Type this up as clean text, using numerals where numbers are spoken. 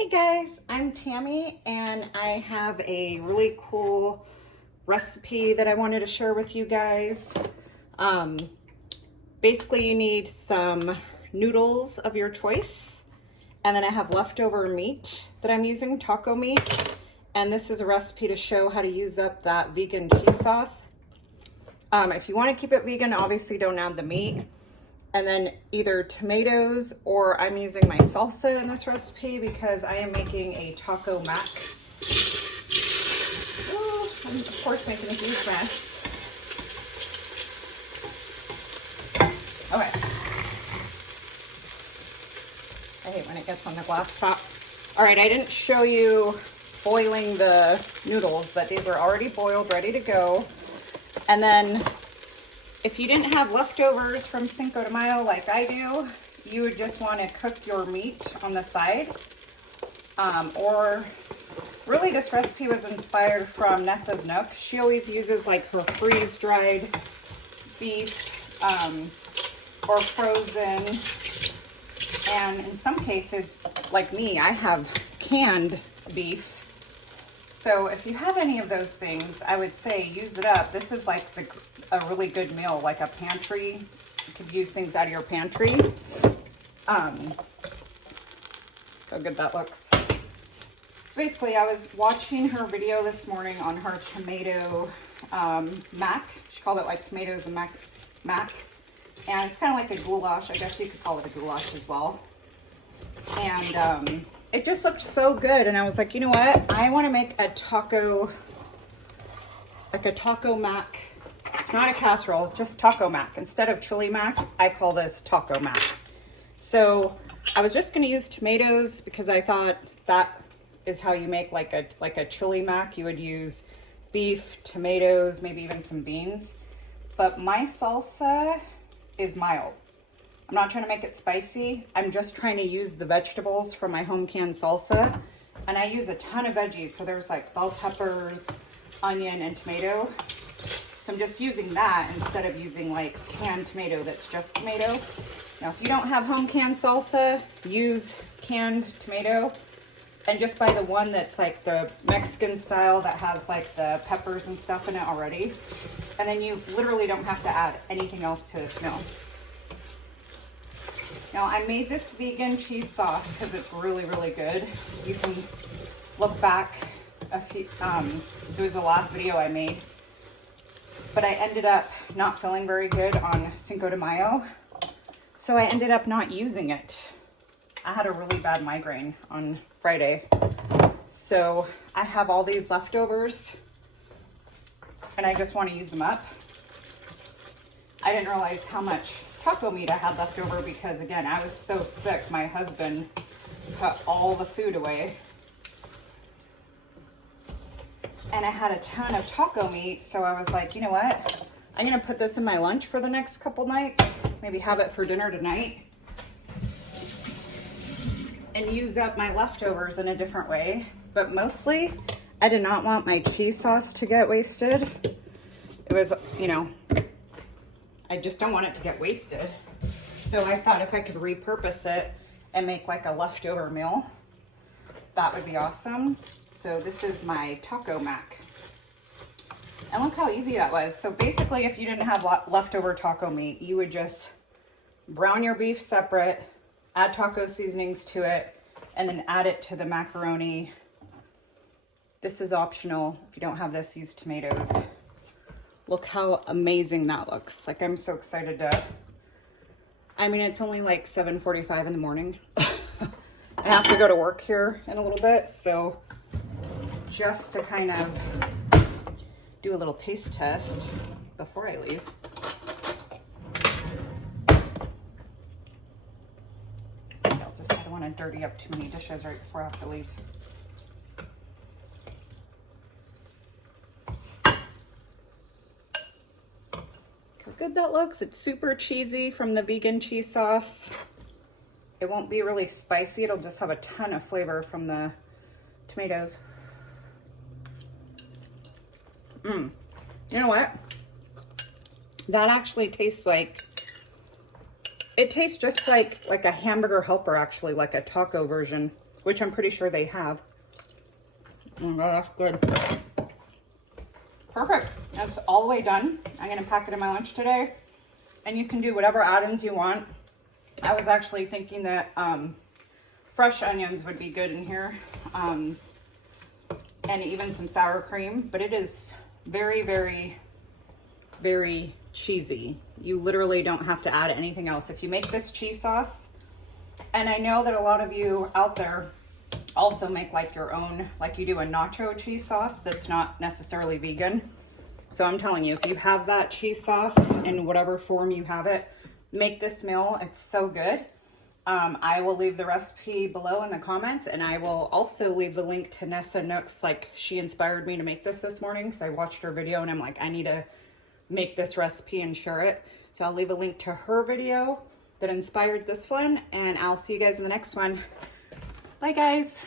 Hey guys, I'm Tammy and I have a really cool recipe that I wanted to share with you guys. Basically you need some noodles of your choice, and then I have leftover meat that I'm using, taco meat, and this is a recipe to show how to use up that vegan cheese sauce. If you want to keep it vegan, obviously don't add the meat. And then either tomatoes, or I'm using my salsa in this recipe because I am making a taco mac. Ooh, I'm of course making a huge mess. Okay. I hate when it gets on the glass top. All right, I didn't show you boiling the noodles, but these are already boiled, ready to go. And then if you didn't have leftovers from Cinco de Mayo like I do, you would just want to cook your meat on the side. Or really this recipe was inspired from Nessa's Nook. She always uses like her freeze-dried beef or frozen. And in some cases, like me, I have canned beef. So if you have any of those things, I would say use it up. This is like a really good meal, like a pantry. You could use things out of your pantry. How good that looks. Basically, I was watching her video this morning on her tomato mac. She called it like tomatoes and mac. And it's kind of like a goulash. I guess you could call it a goulash as well. And it just looked so good, and I was like, you know what? I want to make a taco, like a taco mac. It's not a casserole, just taco mac. Instead of chili mac, I call this taco mac. So I was just going to use tomatoes because I thought that is how you make like a chili mac. You would use beef, tomatoes, maybe even some beans. But my salsa is mild. I'm not trying to make it spicy. I'm just trying to use the vegetables from my home canned salsa. And I use a ton of veggies. So there's like bell peppers, onion, and tomato. So I'm just using that instead of using like canned tomato that's just tomato. Now, if you don't have home canned salsa, use canned tomato. And just buy the one that's like the Mexican style that has like the peppers and stuff in it already. And then you literally don't have to add anything else to this meal. Now, I made this vegan cheese sauce because it's really, really good. You can look back a few, it was the last video I made. But I ended up not feeling very good on Cinco de Mayo. So I ended up not using it. I had a really bad migraine on Friday. So I have all these leftovers and I just want to use them up. I didn't realize how much taco meat I had left over because, again, I was so sick. My husband put all the food away. And I had a ton of taco meat, so I was like, you know what? I'm going to put this in my lunch for the next couple nights. Maybe have it for dinner tonight. And use up my leftovers in a different way. But mostly, I did not want my cheese sauce to get wasted. It was, you know, I just don't want it to get wasted. So I thought if I could repurpose it and make like a leftover meal, that would be awesome. So this is my taco mac. And look how easy that was. So basically, if you didn't have leftover taco meat, you would just brown your beef separate, add taco seasonings to it, and then add it to the macaroni. This is optional. If you don't have this, use tomatoes. Look how amazing that looks. Like, I'm so excited to, I mean, it's only like 7:45 in the morning. I have to go to work here in a little bit. So just to kind of do a little taste test before I leave. I don't want to dirty up too many dishes right before I have to leave. How good that looks. It's super cheesy from the vegan cheese sauce. It won't be really spicy. It'll just have a ton of flavor from the tomatoes. You know what? That actually tastes like, it tastes just like a Hamburger Helper, actually, like a taco version. which I'm pretty sure they have. Oh, that's good. Perfect. That's all the way done. I'm going to pack it in my lunch today. And you can do whatever add-ins you want. I was actually thinking that fresh onions would be good in here. And even some sour cream. But it is very, very, very cheesy. You literally don't have to add anything else. If you make this cheese sauce, and I know that a lot of you out there also make like your own, like you do a nacho cheese sauce that's not necessarily vegan. So I'm telling you, if you have that cheese sauce in whatever form you have it, make this meal. It's so good. I will leave the recipe below in the comments, and I will also leave the link to Nessa Nooks. Like, she inspired me to make this morning because I watched her video and I'm like, I need to make this recipe and share it. So I'll leave a link to her video that inspired this one, and I'll see you guys in the next one. Bye guys.